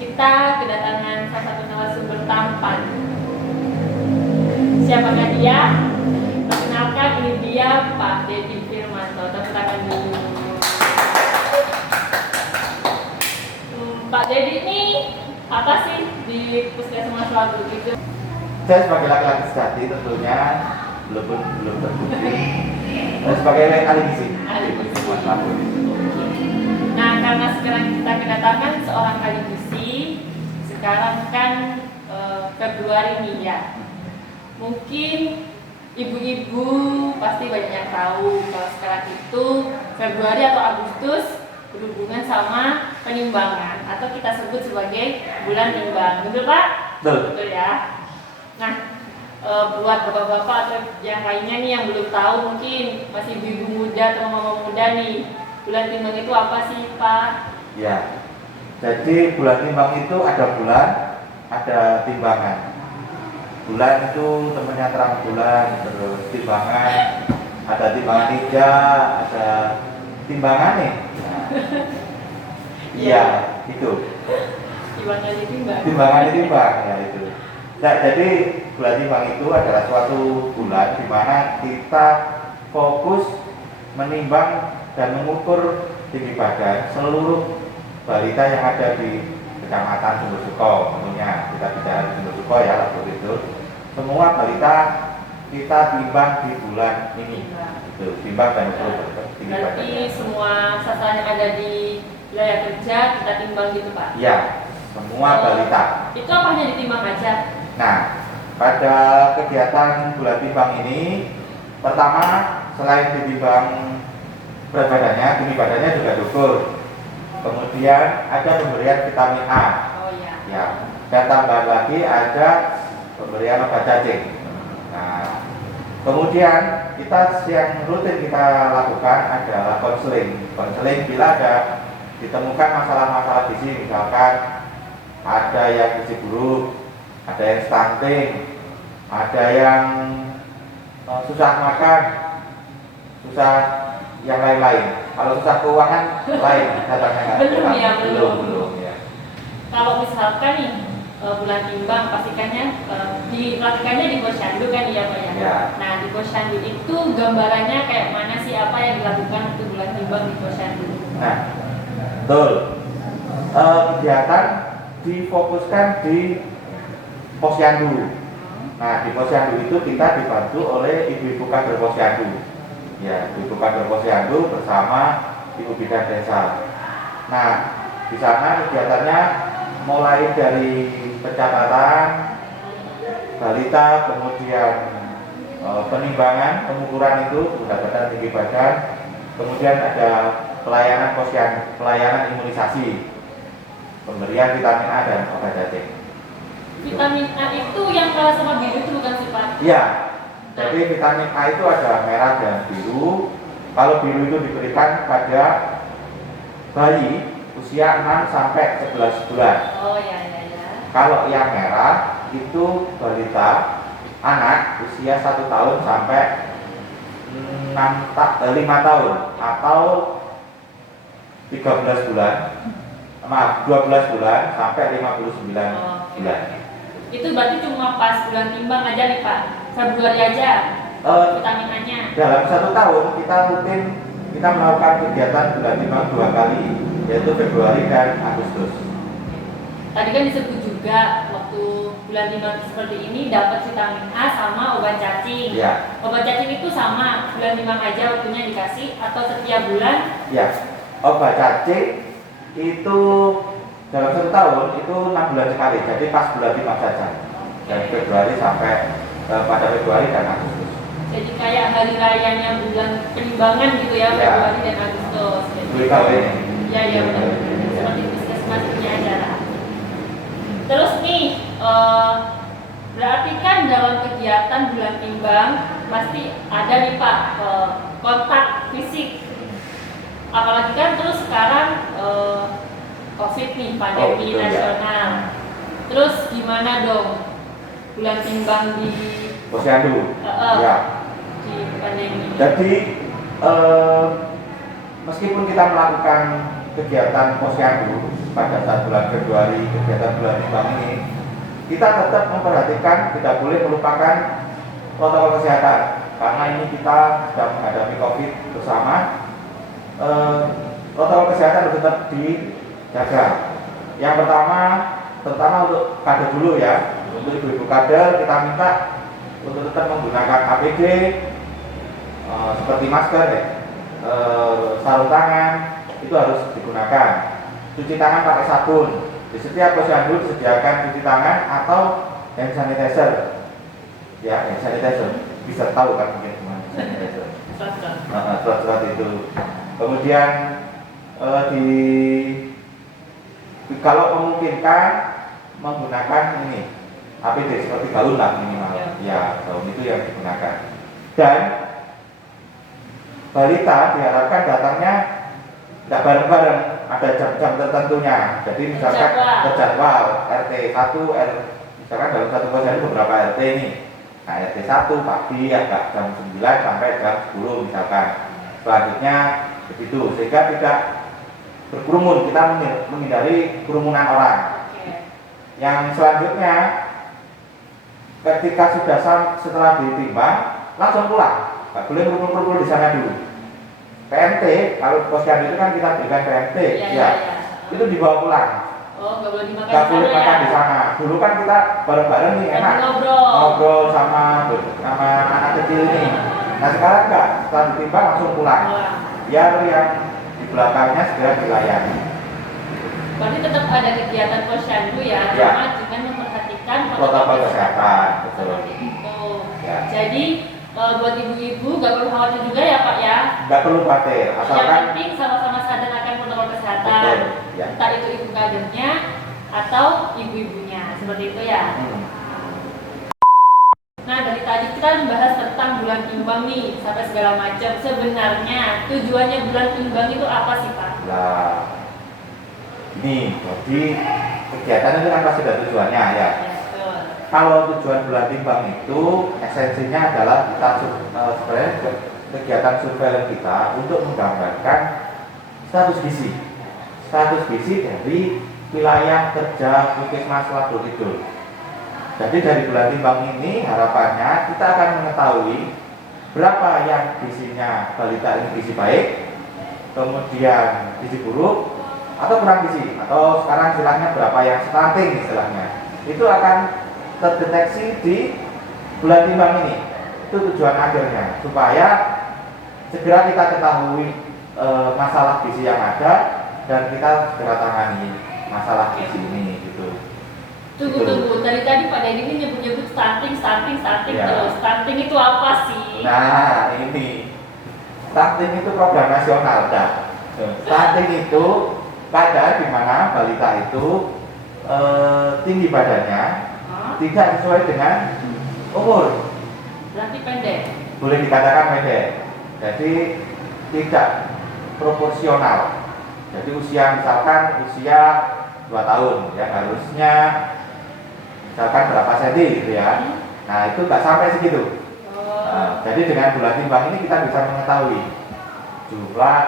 kita kedatangan salah satu narasumber tampan. Siapakah dia? Perkenalkan, ini dia Pak Dedi Firmanto. Tepuk tangan dulu. Pak Dedi ini apa sih di Puskesmas Wagu gitu? Saya sebagai laki-laki sejati tentunya belum terbukti. Sebagai ahli gizi. Nah, karena sekarang kita kedatangan seorang ahli gizi, sekarang kan Februari nih ya. Mungkin ibu-ibu pasti banyak yang tahu kalau sekarang itu Februari atau Agustus berhubungan sama penimbangan atau kita sebut sebagai bulan timbang. Betul Pak? Betul ya. Nah, buat bapak-bapak atau yang lainnya nih yang belum tahu, mungkin masih ibu-ibu muda atau mama muda nih, bulan timbang itu apa sih Pak? Ya, jadi bulan timbang itu ada bulan, ada timbangan. Bulan itu temannya terang bulan, terus timbangan, ada timbangan hijau, ada timbangan nih. Iya, itu. Timbangan ditimbang. Timbangan ditimbang, ya itu. Nah, jadi bulan timbang itu adalah suatu bulan di mana kita fokus menimbang dan mengukur tinggi badan seluruh balita yang ada di Kecamatan Sumber Suko. Tentunya kita bicara di Sumber Suko ya, waktu itu. Semua balita kita timbang di bulan ini. Itu timbang dan ukur tinggi badan. Berarti semua sasaran yang ada di wilayah kerja kita timbang gitu Pak? Iya, semua balita. Itu apa hanya ditimbang aja? Nah, pada kegiatan bulan timbang ini, pertama selain ditimbang berat badannya, tinggi badannya juga diukur. Kemudian ada pemberian vitamin A. Oh iya. Ya, dan tambahan lagi ada pemberian obat cacing. Nah, kemudian yang rutin kita lakukan adalah konseling. Konseling bila ada ditemukan masalah-masalah gizi, misalkan ada yang gizi buruk, ada yang stunting, ada yang susah makan, susah yang lain-lain. Kalau susah keuangan lain datangnya Belum ya, belum. Ya. Kalau misalkan nih bulan timbang pastikannya dilakukannya di posyandu kan ya Pak ya? Ya. Nah di posyandu itu gambarannya kayak mana sih, apa yang dilakukan untuk bulan timbang di posyandu? Nah, betul. Kegiatan difokuskan di posyandu. Nah, di posyandu itu kita dibantu oleh ibu-ibu kader posyandu. Ya, ibu kader posyandu bersama ibu bidan desa. Nah, di sana kegiatannya mulai dari pencatatan balita, kemudian penimbangan, pengukuran itu berat badan, tinggi badan, kemudian ada pelayanan posyandu, pelayanan imunisasi, pemberian vitamin A dan obat cacing. Vitamin A itu yang kalah sama biru itu bukan sih Pak? Iya. Jadi vitamin A itu ada merah dan biru. Kalau biru itu diberikan pada bayi usia 6 sampai 11 bulan. Oh ya. Kalau yang merah itu balita anak usia 1 tahun sampai 5 tahun atau 13 bulan. Maaf, 12 bulan sampai 59 bulan. Itu berarti cuma pas bulan timbang aja nih Pak? Februari aja vitamin A-nya? Dalam 1 tahun kita rutin melakukan kegiatan bulan timbang 2 kali, yaitu Februari dan Agustus. Tadi kan disebut juga waktu bulan timbang seperti ini dapat vitamin A sama obat cacing. Ya. Obat cacing itu sama bulan timbang aja waktunya dikasih atau setiap bulan? Ya, obat cacing itu dalam 1 tahun itu 6 bulan sekali, jadi pas bulan timbang saja, dari Februari sampai pada Februari dan Agustus. Jadi kayak hari rayanya bulan penimbangan gitu ya, Februari dan Agustus. Ya benar. Seperti puskesmas punya acara. Terus nih, berarti kan dalam kegiatan bulan timbang pasti ada nih Pak kontak fisik. Apalagi kan terus sekarang COVID nih, pandemi nasional. Terus gimana dong bulan timbang di posyandu? Ya. Di pandemi. Jadi meskipun kita melakukan kegiatan posyandu pada saat bulan Februari kegiatan bulan timbang ini, kita tetap memperhatikan, tidak boleh melupakan protokol kesehatan karena ini kita sedang menghadapi COVID bersama. Protokol kesehatan harus tetap dijaga. Yang pertama, terutama untuk kader dulu ya, untuk ibu-ibu kader kita minta untuk tetap menggunakan APD seperti masker ya, sarung tangan itu harus digunakan. Cuci tangan pakai sabun. Di setiap posyandu disediakan cuci tangan atau hand sanitizer. Ya, hand sanitizer. Bisa tahu kan mungkin gimana sanitizer. Surat-surat itu. Kemudian kalau memungkinkan menggunakan ini APD seperti gaun lah minimal. Ya, gaun itu yang digunakan. Dan balita diharapkan datangnya tidak bareng-bareng, ada jam-jam tertentunya. Jadi misalkan terjadwal RT 1, misalkan dalam satu posyandu beberapa RT ini. Nah, RT 1 pagi agak jam 9 sampai jam 10 misalkan. Selanjutnya begitu, sehingga tidak berkerumun, kita menghindari kerumunan orang. Yang selanjutnya, ketika sudah setelah ditimbang, langsung pulang. Nggak boleh kumpul-kumpul di sana dulu. PMT, kalau posyandu itu kan kita berikan PMT, ya. Itu dibawa pulang. Oh, nggak boleh dimakan. Nggak boleh makan di sana. Dulu kan kita bareng-bareng nih enak, ngobrol sama anak kecil nih. Nah sekarang enggak, setelah ditimbang langsung pulang. Biar yang di belakangnya segera dilayani. Berarti tetap ada kegiatan posyandu ya, cuma dengan memperhatikan protokol kesehatan. Betul. Ya. Jadi buat ibu-ibu nggak perlu khawatir juga ya Pak ya. Nggak perlu khawatir. Asalkan yang penting sama-sama sadar akan protokol kesehatan. Betul, ya. Entah itu ibu kadernya atau ibu-ibunya, seperti itu ya. Nah dari tadi kita membahas tentang bulan timbang nih sampai segala macam. Sebenarnya tujuannya bulan timbang itu apa sih Pak? Nah, ini jadi kegiatan itu kan pasti ada tujuannya ya. Kalau tujuan bulan timbang itu esensinya adalah kita sebenarnya kegiatan surveillance kita untuk menggambarkan status gizi dari wilayah kerja Puskesmas Waduk Kidul. Jadi dari bulan timbang ini harapannya kita akan mengetahui berapa yang gizinya balita ini gizi baik, kemudian gizi buruk atau kurang gizi, atau sekarang istilahnya berapa yang stunting istilahnya. Itu akan terdeteksi di bulan timbang ini. Itu tujuan akhirnya supaya segera kita ketahui masalah gizi yang ada dan kita segera tangani masalah gizi ini gitu. Tunggu. Dari tadi Pak Dedi ini nyebut stunting Ya. terus. Stunting itu apa sih? Nah ini stunting itu program nasional dah. Stunting itu keadaan di mana balita itu tinggi badannya tidak sesuai dengan umur. Berarti pendek. Boleh dikatakan pendek. Jadi tidak proporsional. Jadi misalkan usia 2 tahun ya harusnya misalkan berapa senti gitu ya. Nah itu nggak sampai segitu. Nah, jadi dengan bulan timbang ini kita bisa mengetahui jumlah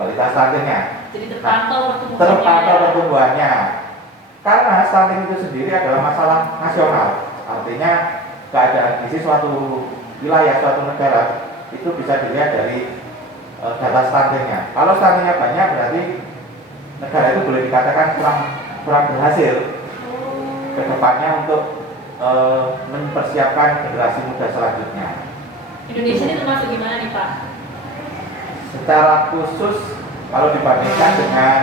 balita stuntingnya. Jadi terpantau pertumbuhannya. Karena stunting itu sendiri adalah masalah nasional. Artinya keadaan gizi suatu wilayah, suatu negara itu bisa dilihat dari data stuntingnya. Kalau stuntingnya banyak berarti negara itu boleh dikatakan kurang berhasil ke depannya untuk mempersiapkan generasi muda selanjutnya. Indonesia ini termasuk gimana nih Pak? Secara khusus kalau dibandingkan dengan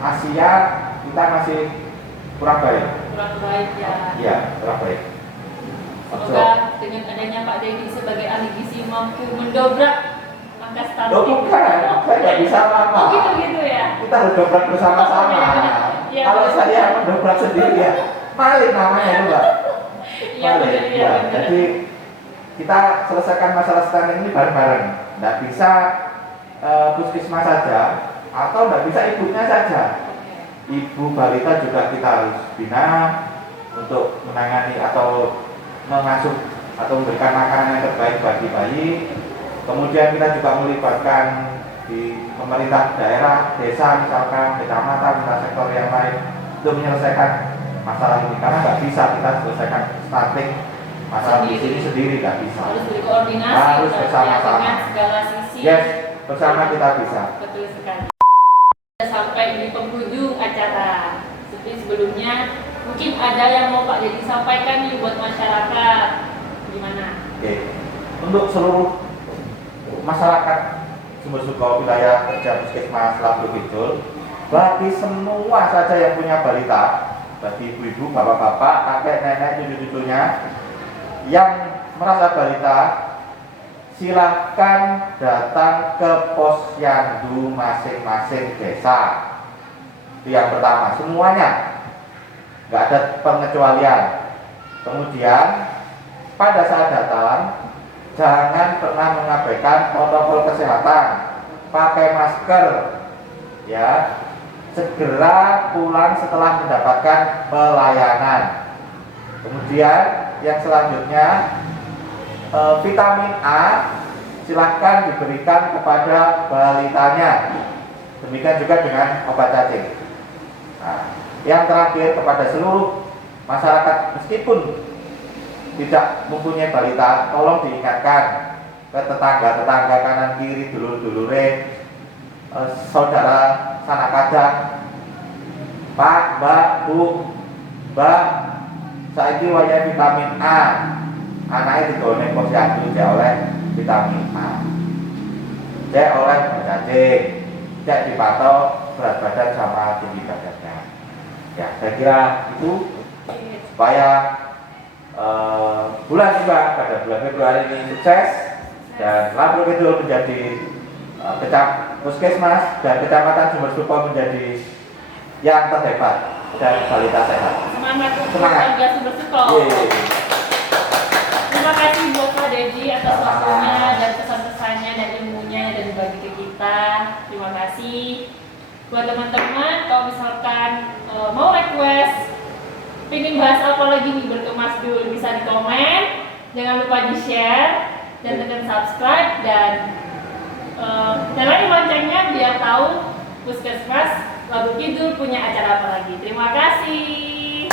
Asia kita masih kurang baik. Kurang baik ya. Iya, kurang baik. Semoga dengan adanya Pak Dedi sebagai ahli gizi mampu mendobrak angka stunting. Bukan, saya nggak bisa lama. Gitu ya. Kita harus dobrak bersama-sama. Ya, kalau saya mendobrak sendiri ya, maling namanya itu Mbak. Maling. Ya, jadi kita selesaikan masalah stunting ini bareng-bareng. Nggak bisa puskesmas saja atau nggak bisa ibunya saja. Ibu balita juga kita harus bina untuk menangani atau mengasuh atau memberikan makanan yang terbaik bagi bayi. Kemudian kita juga melibatkan di pemerintah daerah, desa misalkan, kecamatan, kita sektor yang lain untuk menyelesaikan masalah ini, karena nggak bisa kita selesaikan statik masalah di sini sendiri, nggak bisa. Harus berkoordinasi, harus bersama-sama dengan segala sisi. Yes, bersama kita bisa. Betul sekali. Kita sampai di penghujung acara. Seperti sebelumnya, mungkin ada yang mau Pak Dedi sampaikan nih buat masyarakat. Gimana? Oke. Untuk seluruh masyarakat Sumber Suko wilayah kerja Puskesmas Labu Kidul, bagi semua saja yang punya balita, bagi ibu-ibu, bapak-bapak, kakek, nenek, cucu-cucunya yang merasa balita, silahkan datang ke posyandu masing-masing desa. Itu yang pertama, semuanya, nggak ada pengecualian. Kemudian pada saat datang, jangan pernah mengabaikan protokol kesehatan, pakai masker, ya. Segera pulang setelah mendapatkan pelayanan. Kemudian yang selanjutnya, vitamin A silahkan diberikan kepada balitanya. Demikian juga dengan obat cacing. Nah, yang terakhir, kepada seluruh masyarakat, meskipun tidak mempunyai balita, tolong diingatkan ke tetangga-tetangga kanan kiri, dulur-dulure, saudara sanak kadang, Pak, Mbak, Bu, Mbak, saiki waya vitamin A. Anaknya digone posyandu cek oleh vitamin A, cek oleh cacing, cek dipantau berat badan sama tinggi badannya. Ya, saya kira itu supaya bulan tiba pada bulan Februari ini sukses dan Labu Kidul menjadi Puskesmas dan Kecamatan Sumber Suko menjadi yang terhebat dan balita sehat. Semangat untuk Semangat. warga Sumber Suko. Terima kasih buat Pak Dedi atas waktunya dan pesan-pesannya dan ilmunya yang sudah dibagi ke kita. Terima kasih. Buat teman-teman, kalau misalkan mau request, pengen bahas apa lagi nih berkemas dulu, bisa di komen. Jangan lupa di share dan tekan subscribe dan nyalain loncengnya biar tahu Puskesmas Labu Kidul punya acara apa lagi. Terima kasih.